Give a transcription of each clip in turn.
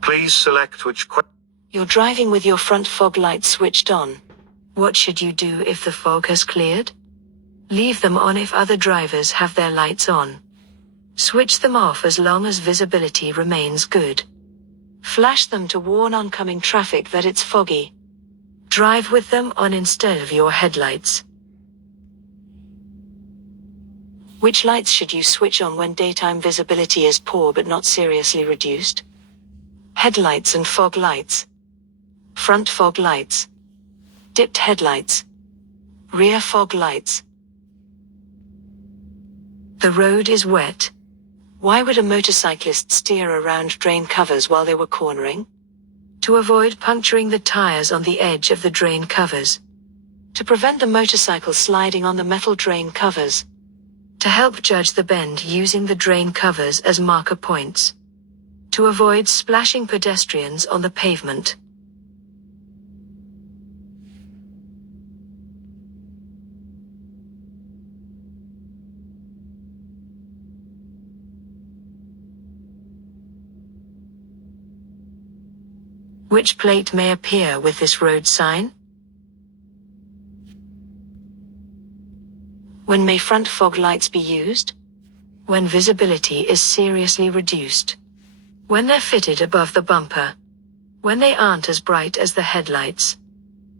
Please select which You're driving with your front fog lights switched on. What should you do if the fog has cleared? Leave them on if other drivers have their lights on. Switch them off as long as visibility remains good. Flash them to warn oncoming traffic that it's foggy. Drive with them on instead of your headlights. Which lights should you switch on when daytime visibility is poor but not seriously reduced? Headlights and fog lights. Front fog lights. Dipped headlights. Rear fog lights. The road is wet. Why would a motorcyclist steer around drain covers while they were cornering? To avoid puncturing the tires on the edge of the drain covers. To prevent the motorcycle sliding on the metal drain covers. To help judge the bend using the drain covers as marker points. To avoid splashing pedestrians on the pavement. Which plate may appear with this road sign? When may front fog lights be used? When visibility is seriously reduced. When they're fitted above the bumper. When they aren't as bright as the headlights.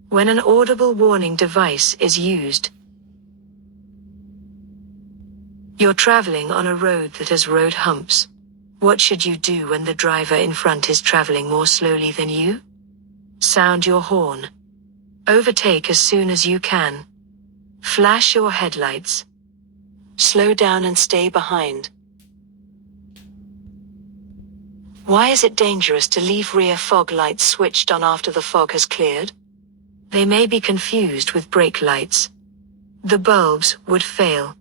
When an audible warning device is used. You're traveling on a road that has road humps. What should you do when the driver in front is traveling more slowly than you? Sound your horn. Overtake as soon as you can. Flash your headlights. Slow down and stay behind. Why is it dangerous to leave rear fog lights switched on after the fog has cleared? They may be confused with brake lights. The bulbs would fail.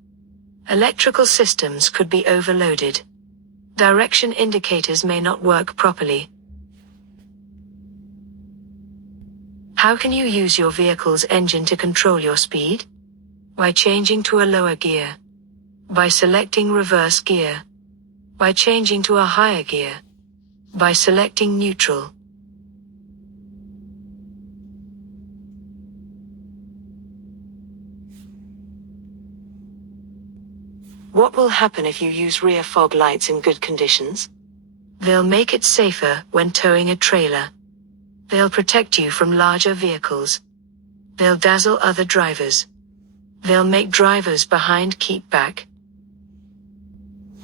Electrical systems could be overloaded. Direction indicators may not work properly. How can you use your vehicle's engine to control your speed? By changing to a lower gear. By selecting reverse gear. By changing to a higher gear. By selecting neutral. What will happen if you use rear fog lights in good conditions? They'll make it safer when towing a trailer. They'll protect you from larger vehicles. They'll dazzle other drivers. They'll make drivers behind keep back.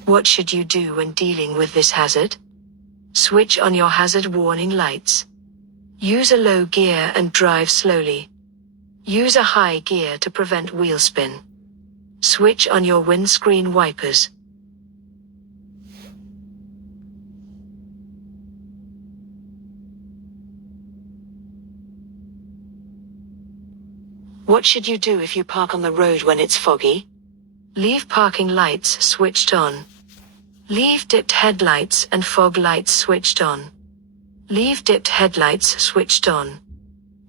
What should you do when dealing with this hazard? Switch on your hazard warning lights. Use a low gear and drive slowly. Use a high gear to prevent wheel spin. Switch on your windscreen wipers. What should you do if you park on the road when it's foggy? Leave parking lights switched on. Leave dipped headlights and fog lights switched on. Leave dipped headlights switched on.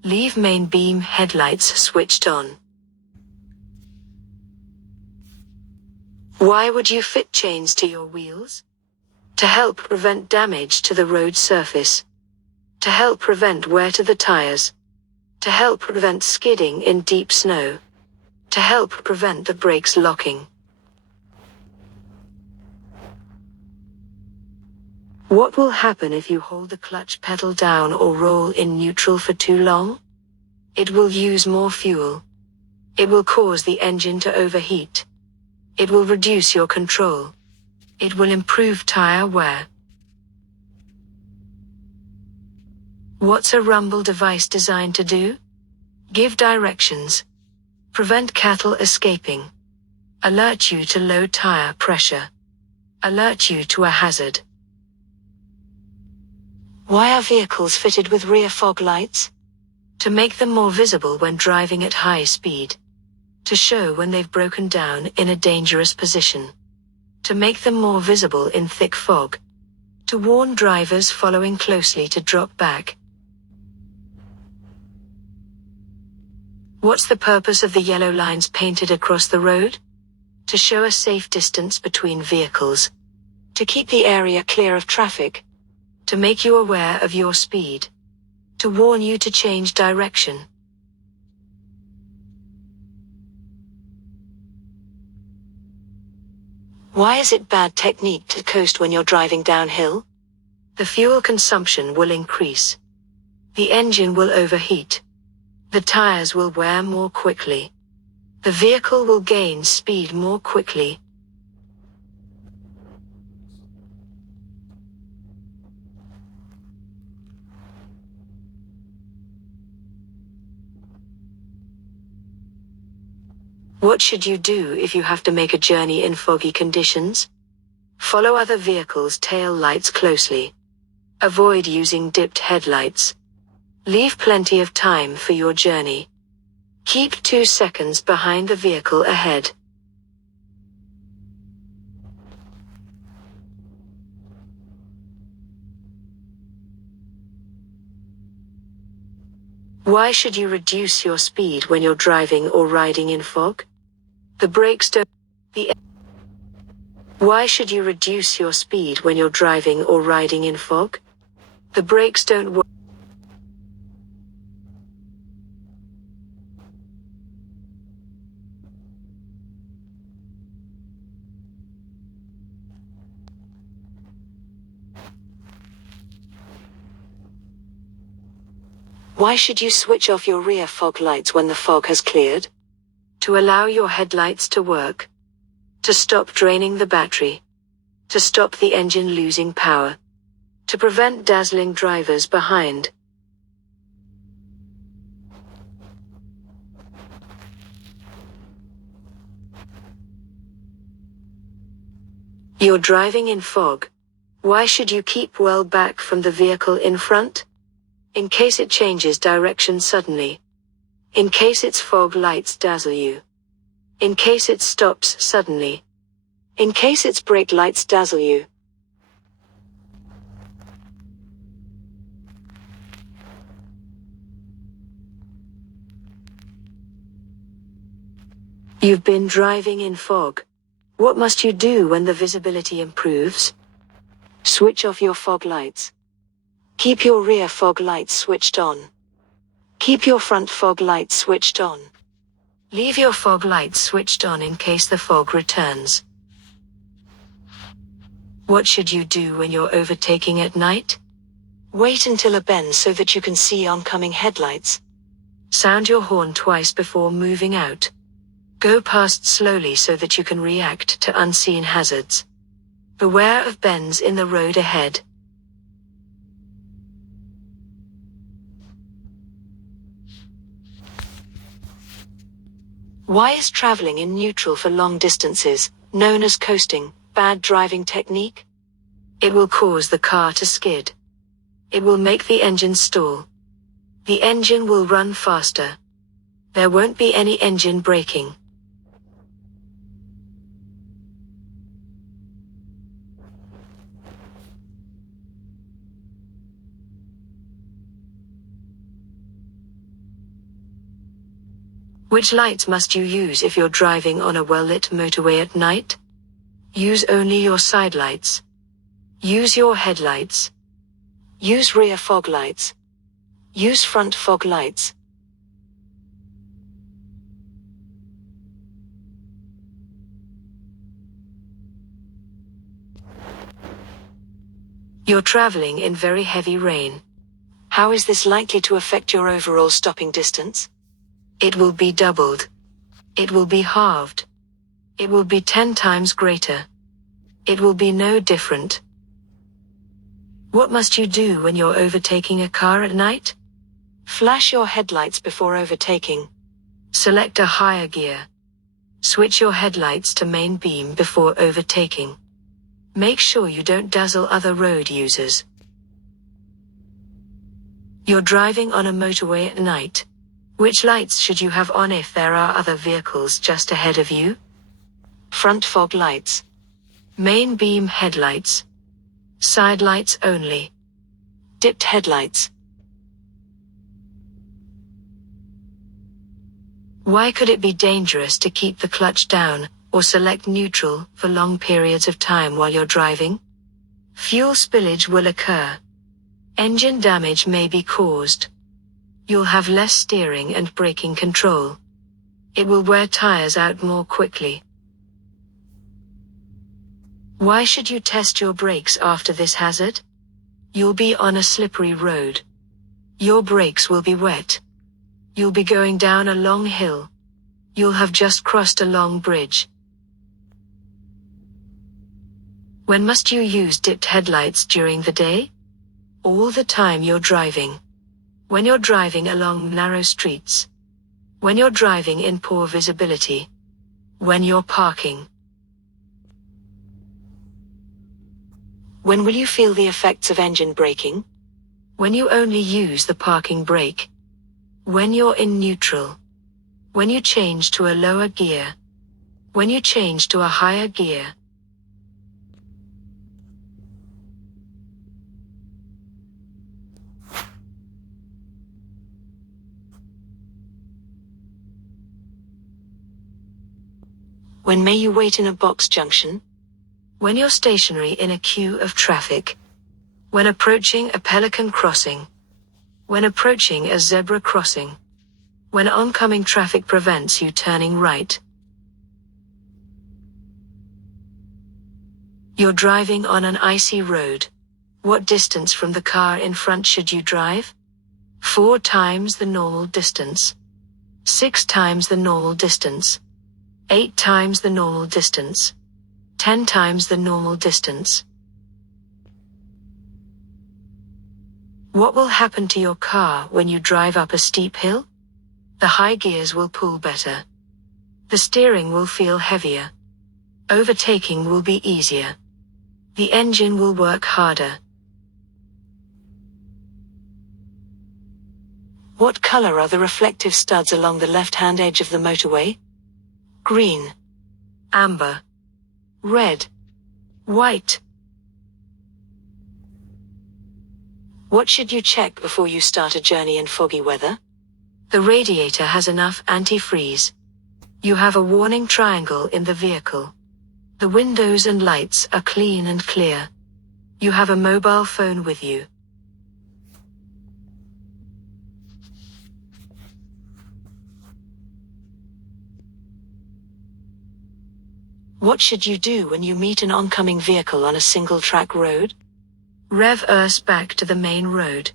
Leave main beam headlights switched on. Why would you fit chains to your wheels? To help prevent damage to the road surface. To help prevent wear to the tires. To help prevent skidding in deep snow. To help prevent the brakes locking. What will happen if you hold the clutch pedal down or roll in neutral for too long? It will use more fuel. It will cause the engine to overheat. It will reduce your control. It will improve tire wear. What's a rumble device designed to do? Give directions. Prevent cattle escaping. Alert you to low tire pressure. Alert you to a hazard. Why are vehicles fitted with rear fog lights? To make them more visible when driving at high speed. To show when they've broken down in a dangerous position. To make them more visible in thick fog. To warn drivers following closely to drop back. What's the purpose of the yellow lines painted across the road? To show a safe distance between vehicles. To keep the area clear of traffic. To make you aware of your speed. To warn you to change direction. Why is it bad technique to coast when you're driving downhill? The fuel consumption will increase. The engine will overheat. The tires will wear more quickly. The vehicle will gain speed more quickly. What should you do if you have to make a journey in foggy conditions? Follow other vehicles' tail lights closely. Avoid using dipped headlights. Leave plenty of time for your journey. Keep 2 seconds behind the vehicle ahead. Why should you reduce your speed when you're driving or riding in fog? The brakes don't. Why should you reduce your speed when you're driving or riding in fog? The brakes don't work. Why should you switch off your rear fog lights when the fog has cleared? To allow your headlights to work. To stop draining the battery. To stop the engine losing power. To prevent dazzling drivers behind. You're driving in fog. Why should you keep well back from the vehicle in front? In case it changes direction suddenly. In case its fog lights dazzle you. In case it stops suddenly. In case its brake lights dazzle you. You've been driving in fog. What must you do when the visibility improves? Switch off your fog lights. Keep your rear fog lights switched on. Keep your front fog lights switched on. Leave your fog lights switched on in case the fog returns. What should you do when you're overtaking at night? Wait until a bend so that you can see oncoming headlights. Sound your horn twice before moving out. Go past slowly so that you can react to unseen hazards. Beware of bends in the road ahead. Why is traveling in neutral for long distances, known as coasting, bad driving technique? It will cause the car to skid. It will make the engine stall. The engine will run faster. There won't be any engine braking. Which lights must you use if you're driving on a well-lit motorway at night? Use only your side lights. Use your headlights. Use rear fog lights. Use front fog lights. You're traveling in very heavy rain. How is this likely to affect your overall stopping distance? It will be doubled. It will be halved. It will be 10 times greater. It will be no different. What must you do when you're overtaking a car at night? Flash your headlights before overtaking. Select a higher gear. Switch your headlights to main beam before overtaking. Make sure you don't dazzle other road users. You're driving on a motorway at night. Which lights should you have on if there are other vehicles just ahead of you? Front fog lights. Main beam headlights. Side lights only. Dipped headlights. Why could it be dangerous to keep the clutch down, or select neutral for long periods of time while you're driving. Fuel spillage will occur. Engine damage may be caused. You'll have less steering and braking control. It will wear tires out more quickly. Why should you test your brakes after this hazard? You'll be on a slippery road. Your brakes will be wet. You'll be going down a long hill. You'll have just crossed a long bridge. When must you use dipped headlights during the day? All the time you're driving. When you're driving along narrow streets. When you're driving in poor visibility. When you're parking. When will you feel the effects of engine braking? When you only use the parking brake. When you're in neutral. When you change to a lower gear. When you change to a higher gear. When may you wait in a box junction? When you're stationary in a queue of traffic. When approaching a pelican crossing. When approaching a zebra crossing. When oncoming traffic prevents you turning right. You're driving on an icy road. What distance from the car in front should you drive? 4 times the normal distance. 6 times the normal distance. 8 times the normal distance. 10 times the normal distance. What will happen to your car when you drive up a steep hill? The high gears will pull better. The steering will feel heavier. Overtaking will be easier. The engine will work harder. What color are the reflective studs along the left-hand edge of the motorway? Green, amber, red, white. What should you check before you start a journey in foggy weather? The radiator has enough antifreeze. You have a warning triangle in the vehicle. The windows and lights are clean and clear. You have a mobile phone with you. What should you do when you meet an oncoming vehicle on a single-track road? Reverse back to the main road.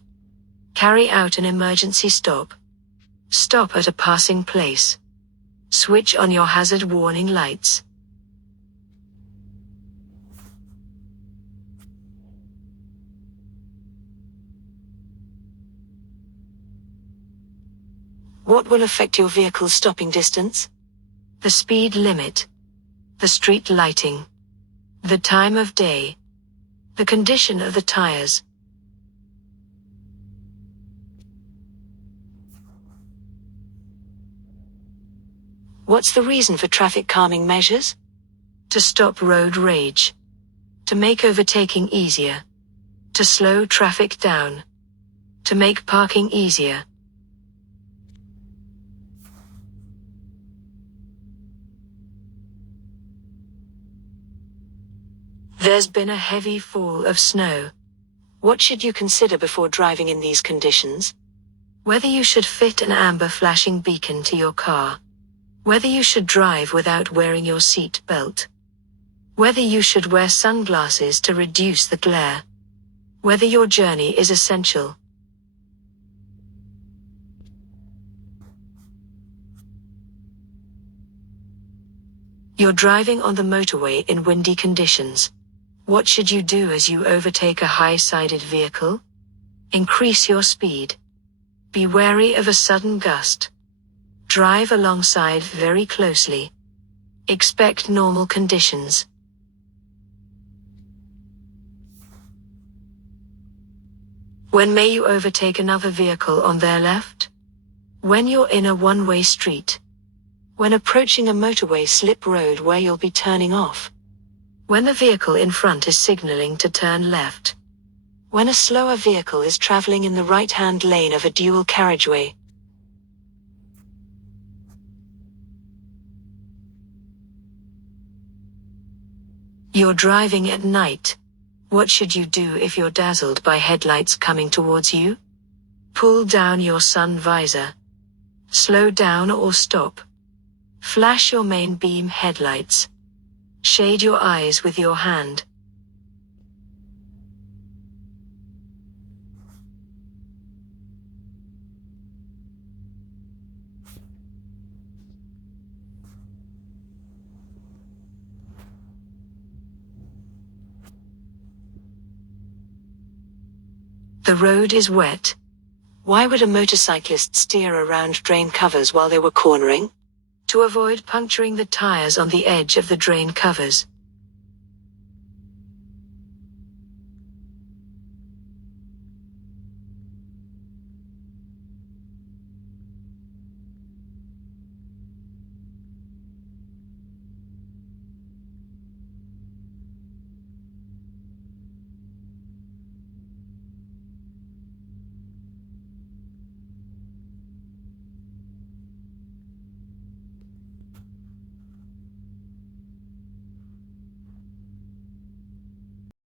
Carry out an emergency stop. Stop at a passing place. Switch on your hazard warning lights. What will affect your vehicle's stopping distance? The speed limit. The street lighting. The time of day. The condition of the tires. What's the reason for traffic calming measures? To stop road rage. To make overtaking easier. To slow traffic down. To make parking easier. There's been a heavy fall of snow. What should you consider before driving in these conditions? Whether you should fit an amber flashing beacon to your car. Whether you should drive without wearing your seat belt. Whether you should wear sunglasses to reduce the glare. Whether your journey is essential. You're driving on the motorway in windy conditions. What should you do as you overtake a high-sided vehicle? Increase your speed. Be wary of a sudden gust. Drive alongside very closely. Expect normal conditions. When may you overtake another vehicle on their left? When you're in a one-way street. When approaching a motorway slip road where you'll be turning off. When the vehicle in front is signaling to turn left. When a slower vehicle is traveling in the right-hand lane of a dual carriageway. You're driving at night. What should you do if you're dazzled by headlights coming towards you? Pull down your sun visor. Slow down or stop. Flash your main beam headlights. Shade your eyes with your hand. The road is wet. Why would a motorcyclist steer around drain covers while they were cornering? To avoid puncturing the tires on the edge of the drain covers.